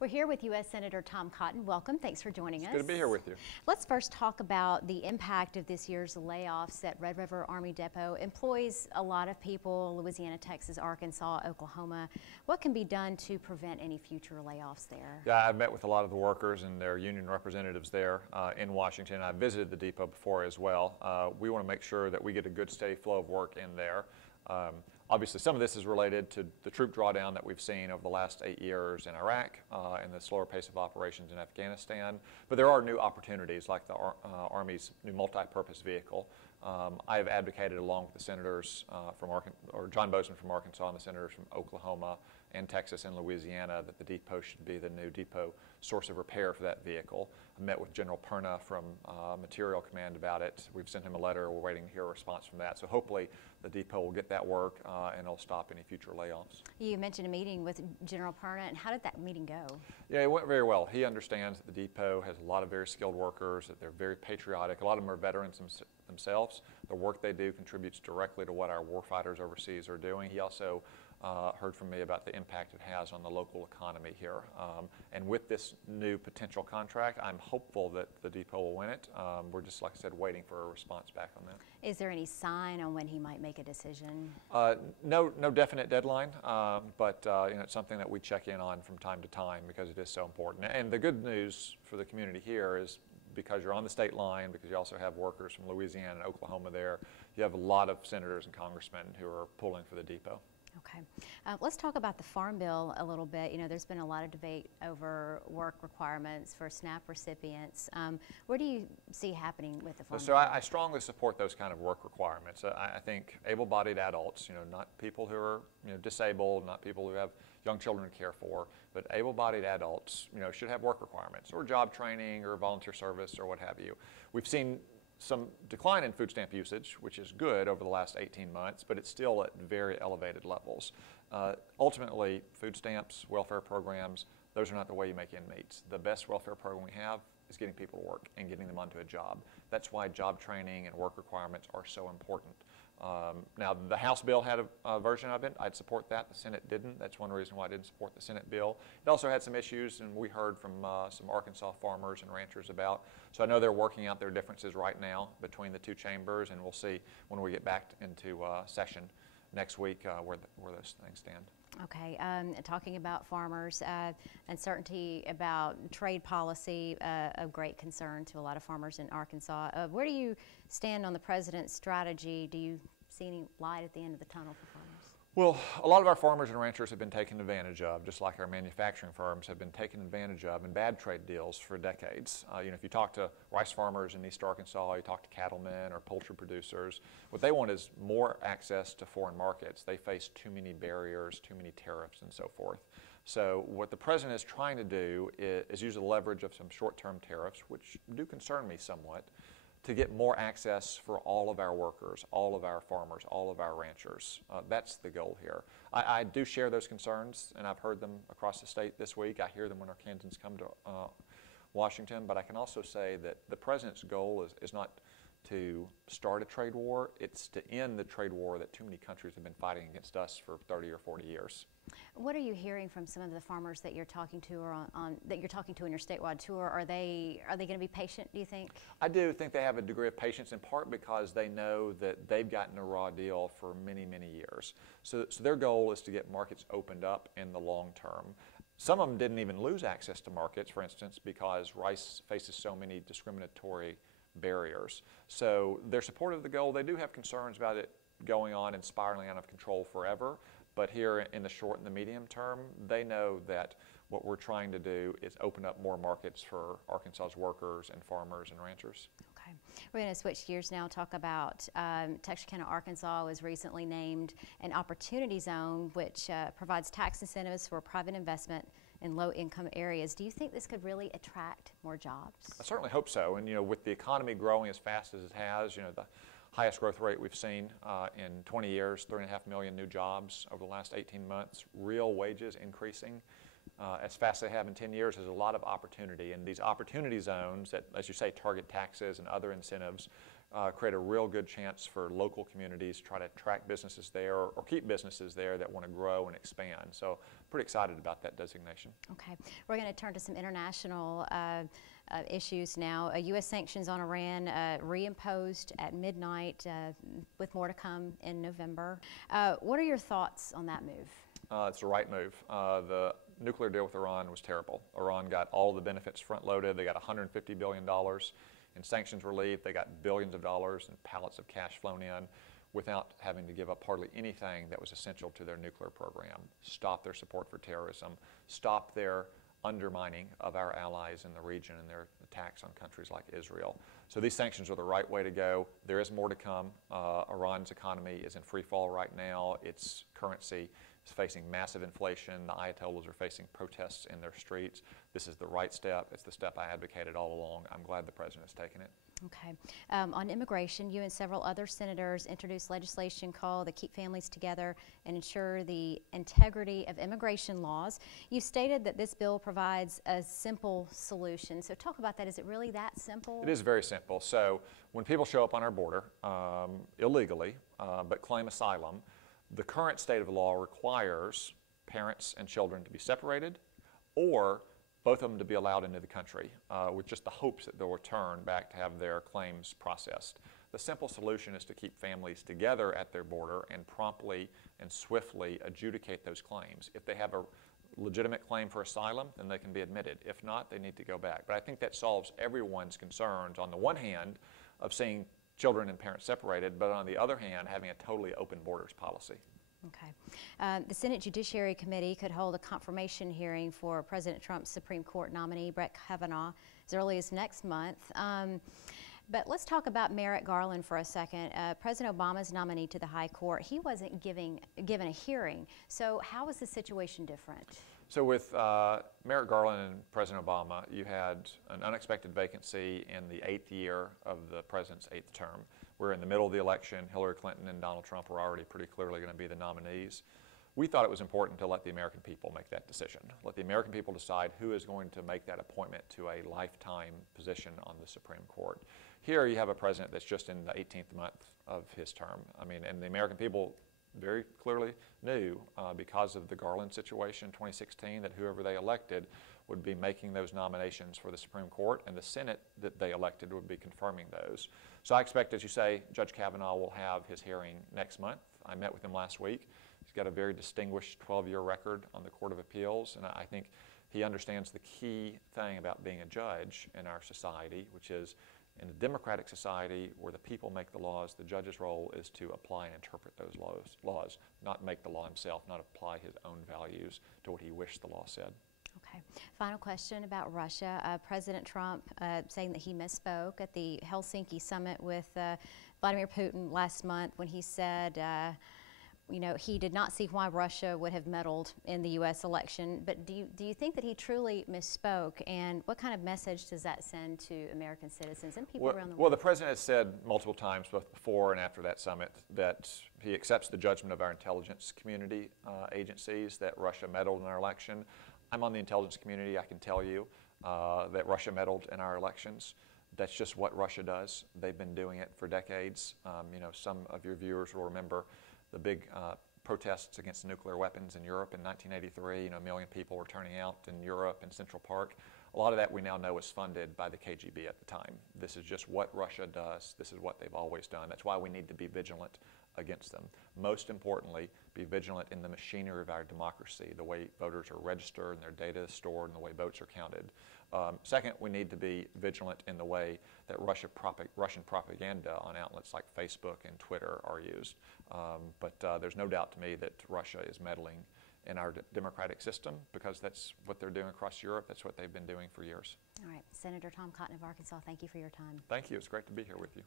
We're here with U.S. Senator Tom Cotton. Welcome. Thanks for joining us. Good to be here with you. Let's first talk about the impact of this year's layoffs at Red River Army Depot. Employs a lot of people, Louisiana, Texas, Arkansas, Oklahoma. What can be done to prevent any future layoffs there? Yeah, I've met with a lot of the workers and their union representatives there in Washington. I visited the depot before as well. We want to make sure that we get a good steady flow of work in there. Obviously, some of this is related to the troop drawdown that we've seen over the last 8 years in Iraq and the slower pace of operations in Afghanistan. But there are new opportunities like the Army's new multi-purpose vehicle. I have advocated along with the senators John Bozeman from Arkansas and the senators from Oklahoma and Texas and Louisiana that the depot should be the new depot source of repair for that vehicle. I met with General Perna from Material Command about it. We've sent him a letter. We're waiting to hear a response from that. So hopefully the depot will get that work and it'll stop any future layoffs. You mentioned a meeting with General Perna, and how did that meeting go? Yeah, it went very well. He understands that the depot has a lot of very skilled workers, that they're very patriotic. A lot of them are veterans themselves. The work they do contributes directly to what our warfighters overseas are doing. He also heard from me about the impact it has on the local economy here. And with this new potential contract, I'm hopeful that the depot will win it. We're just, like I said, waiting for a response back on that. Is there any sign on when he might make a decision? No definite deadline, but it's something that we check in on from time to time because it is so important. And the good news for the community here is because you're on the state line, because you also have workers from Louisiana and Oklahoma there, you have a lot of senators and congressmen who are pulling for the depot. Okay. Let's talk about the Farm Bill a little bit. You know, there's been a lot of debate over work requirements for SNAP recipients. What do you see happening with the Farm Bill? So I strongly support those kind of work requirements. I think able-bodied adults, not people who are disabled, not people who have young children to care for, but able-bodied adults, should have work requirements or job training or volunteer service or what have you. We've seen some decline in food stamp usage, which is good over the last 18 months, but it's still at very elevated levels. Ultimately, food stamps, welfare programs, those are not the way you make ends meet. The best welfare program we have is getting people to work and getting them onto a job. That's why job training and work requirements are so important. Now, the House bill had a version of it. I'd support that. The Senate didn't. That's one reason why I didn't support the Senate bill. It also had some issues, and we heard from some Arkansas farmers and ranchers about. So I know they're working out their differences right now between the two chambers, and we'll see when we get back into session next week where those things stand. Okay, talking about farmers, uncertainty about trade policy, of great concern to a lot of farmers in Arkansas. Where do you stand on the president's strategy? Do you see any light at the end of the tunnel for farmers? Well, a lot of our farmers and ranchers have been taken advantage of, just like our manufacturing firms have been taken advantage of in bad trade deals for decades. If you talk to rice farmers in East Arkansas, you talk to cattlemen or poultry producers, what they want is more access to foreign markets. They face too many barriers, too many tariffs, and so forth. So what the president is trying to do is use the leverage of some short-term tariffs, which do concern me somewhat, to get more access for all of our workers, all of our farmers, all of our ranchers. That's the goal here. I do share those concerns, and I've heard them across the state this week. I hear them when Arkansans come to Washington, but I can also say that the president's goal is not to start a trade war, it's to end the trade war that too many countries have been fighting against us for 30 or 40 years. What are you hearing from some of the farmers that you're talking to or that you're talking to in your statewide tour? Are they going to be patient, do you think? I do think they have a degree of patience, in part because they know that they've gotten a raw deal for many, many years. So their goal is to get markets opened up in the long term. Some of them didn't even lose access to markets, for instance, because rice faces so many discriminatory barriers. So they're supportive of the goal. They do have concerns about it going on and spiraling out of control forever. But here in the short and the medium term, they know that what we're trying to do is open up more markets for Arkansas's workers and farmers and ranchers. Okay. We're going to switch gears now, talk about Texarkana, Arkansas was recently named an opportunity zone, which provides tax incentives for private investment in low-income areas. Do you think this could really attract more jobs? I certainly hope so. And with the economy growing as fast as it has, the highest growth rate we've seen in 20 years, 3.5 million new jobs over the last 18 months, real wages increasing as fast as they have in 10 years. There's a lot of opportunity, and these opportunity zones that, as you say, target taxes and other incentives create a real good chance for local communities, try to attract businesses there or keep businesses there that want to grow and expand. So pretty excited about that designation. Okay, we're going to turn to some international issues now. U.S. sanctions on Iran reimposed at midnight with more to come in November. What are your thoughts on that move? It's the right move. The nuclear deal with Iran was terrible. Iran got all the benefits front-loaded. They got $150 billion in sanctions relief. They got billions of dollars in pallets of cash flown in without having to give up hardly anything that was essential to their nuclear program. Stop their support for terrorism. Stop their undermining of our allies in the region and their attacks on countries like Israel. So these sanctions are the right way to go. There is more to come. Iran's economy is in free fall right now. Its currency is facing massive inflation. The Ayatollahs are facing protests in their streets. This is the right step. It's the step I advocated all along. I'm glad the president has taken it. Okay. On immigration, you and several other senators introduced legislation called the Keep Families Together and Ensure the Integrity of Immigration Laws. You stated that this bill provides a simple solution. So talk about that. Is it really that simple? It is very simple. So when people show up on our border illegally but claim asylum, the current state of the law requires parents and children to be separated or both of them to be allowed into the country with just the hopes that they'll return back to have their claims processed. The simple solution is to keep families together at their border and promptly and swiftly adjudicate those claims. If they have a legitimate claim for asylum, then they can be admitted. If not, they need to go back. But I think that solves everyone's concerns, on the one hand, of seeing children and parents separated, but on the other hand, having a totally open borders policy. Okay. The Senate Judiciary Committee could hold a confirmation hearing for President Trump's Supreme Court nominee, Brett Kavanaugh, as early as next month. But let's talk about Merrick Garland for a second. President Obama's nominee to the High Court, he wasn't given a hearing. So how is the situation different? So with Merrick Garland and President Obama, you had an unexpected vacancy in the 8th year of the president's 8th term. We're in the middle of the election. Hillary Clinton and Donald Trump were already pretty clearly going to be the nominees. We thought it was important to let the American people make that decision. Let the American people decide who is going to make that appointment to a lifetime position on the Supreme Court. Here you have a president that's just in the 18th month of his term. I mean, and the American people very clearly knew because of the Garland situation in 2016 that whoever they elected would be making those nominations for the Supreme Court, and the Senate that they elected would be confirming those. So I expect, as you say, Judge Kavanaugh will have his hearing next month. I met with him last week. He's got a very distinguished 12-year record on the Court of Appeals, and I think he understands the key thing about being a judge in our society, which is in a democratic society where the people make the laws, the judge's role is to apply and interpret those laws, not make the law himself, not apply his own values to what he wished the law said. Okay. Final question about Russia. President Trump saying that he misspoke at the Helsinki summit with Vladimir Putin last month when he said, you know, he did not see why Russia would have meddled in the U.S. election. But do you think that he truly misspoke? And what kind of message does that send to American citizens and people around the world? Well, the president has said multiple times, both before and after that summit, that he accepts the judgment of our intelligence community agencies that Russia meddled in our election. I'm on the intelligence community. I can tell you that Russia meddled in our elections. That's just what Russia does. They've been doing it for decades. You know, some of your viewers will remember the big protests against nuclear weapons in Europe in 1983. You know, 1 million people were turning out in Europe and Central Park. A lot of that we now know is funded by the KGB at the time. This is just what Russia does. This is what they've always done. That's why we need to be vigilant against them. Most importantly, be vigilant in the machinery of our democracy, the way voters are registered and their data is stored and the way votes are counted. Second, we need to be vigilant in the way that Russian propaganda on outlets like Facebook and Twitter are used. But there's no doubt to me that Russia is meddling in our democratic system because that's what they're doing across Europe. That's what they've been doing for years. All right. Senator Tom Cotton of Arkansas, thank you for your time. Thank you. It's great to be here with you.